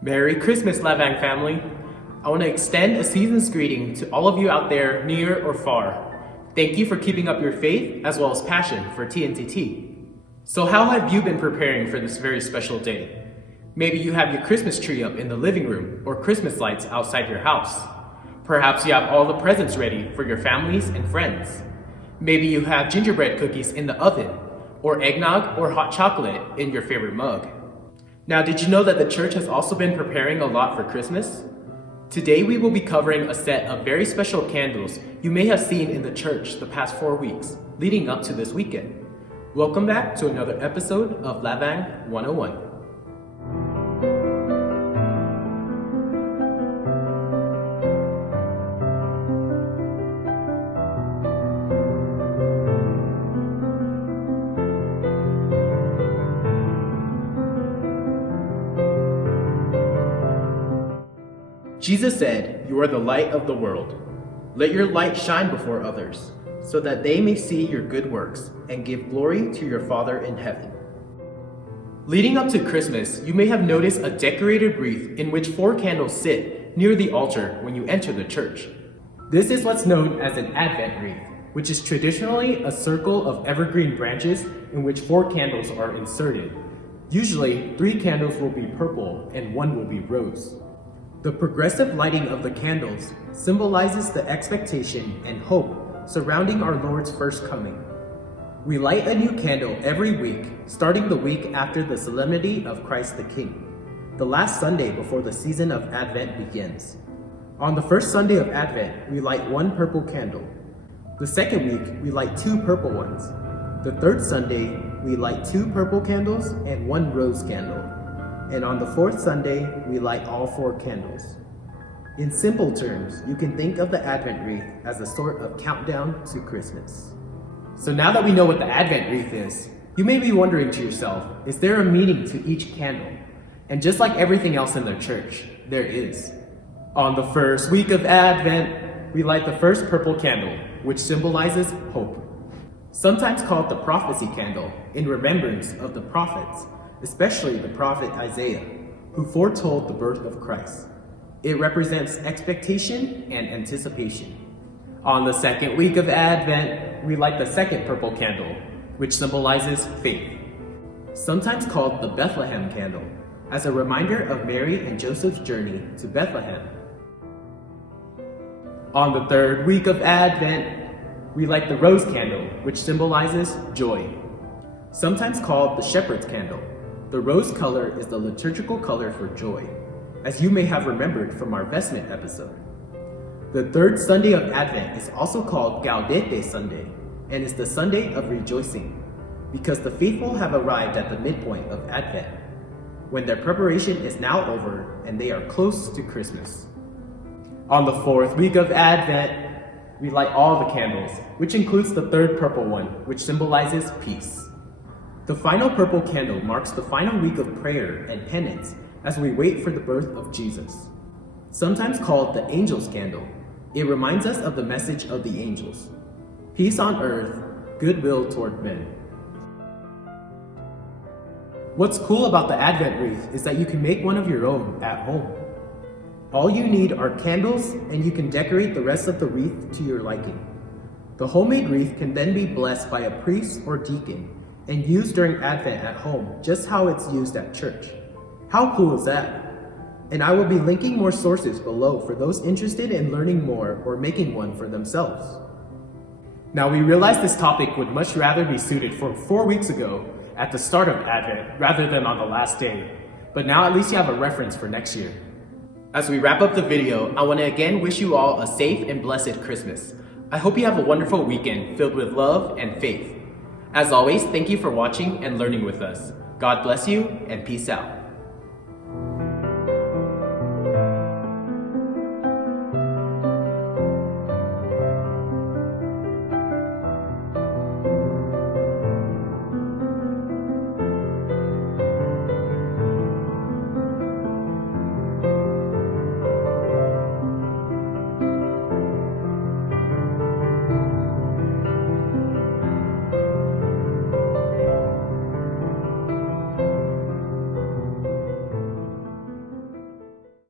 Merry Christmas, Lavang family. I want to extend a season's greeting to all of you out there, near or far. Thank you for keeping up your faith as well as passion for TNTT. So how have you been preparing for this very special day? Maybe you have your Christmas tree up in the living room or Christmas lights outside your house. Perhaps you have all the presents ready for your families and friends. Maybe you have gingerbread cookies in the oven, or eggnog or hot chocolate in your favorite mug. Now, did you know that the church has also been preparing a lot for Christmas? Today we will be covering a set of very special candles you may have seen in the church the past 4 weeks, leading up to this weekend. Welcome back to another episode of Lavang 101. Jesus said, "You are the light of the world. Let your light shine before others, so that they may see your good works and give glory to your Father in heaven." Leading up to Christmas, you may have noticed a decorated wreath in which 4 candles sit near the altar when you enter the church. This is what's known as an Advent wreath, which is traditionally a circle of evergreen branches in which 4 candles are inserted. Usually, 3 candles will be purple and 1 will be rose. The progressive lighting of the candles symbolizes the expectation and hope surrounding our Lord's first coming. We light a new candle every week, starting the week after the Solemnity of Christ the King, the last Sunday before the season of Advent begins. On the first Sunday of Advent, we light 1 purple candle. The second week, we light 2 purple ones. The third Sunday, we light 2 purple candles and 1 rose candle. And on the 4th Sunday, we light all 4 candles. In simple terms, you can think of the Advent wreath as a sort of countdown to Christmas. So now that we know what the Advent wreath is, you may be wondering to yourself, is there a meaning to each candle? And just like everything else in the church, there is. On the first week of Advent, we light the first purple candle, which symbolizes hope. Sometimes called the prophecy candle, in remembrance of the prophets, especially the prophet Isaiah, who foretold the birth of Christ. It represents expectation and anticipation. On the second week of Advent, we light the second purple candle, which symbolizes faith. Sometimes called the Bethlehem candle, as a reminder of Mary and Joseph's journey to Bethlehem. On the third week of Advent, we light the rose candle, which symbolizes joy. Sometimes called the shepherd's candle. The rose color is the liturgical color for joy, as you may have remembered from our vestment episode. The third Sunday of Advent is also called Gaudete Sunday, and is the Sunday of rejoicing, because the faithful have arrived at the midpoint of Advent, when their preparation is now over and they are close to Christmas. On the 4th week of Advent, we light all the candles, which includes the third purple one, which symbolizes peace. The final purple candle marks the final week of prayer and penance as we wait for the birth of Jesus. Sometimes called the angel's candle, it reminds us of the message of the angels: peace on earth, goodwill toward men. What's cool about the Advent wreath is that you can make one of your own at home. All you need are candles, and you can decorate the rest of the wreath to your liking. The homemade wreath can then be blessed by a priest or deacon and used during Advent at home, just how it's used at church. How cool is that? And I will be linking more sources below for those interested in learning more or making one for themselves. Now, we realized this topic would much rather be suited for 4 weeks ago at the start of Advent rather than on the last day, but now at least you have a reference for next year. As we wrap up the video, I want to again wish you all a safe and blessed Christmas. I hope you have a wonderful weekend filled with love and faith. As always, thank you for watching and learning with us. God bless you, and peace out.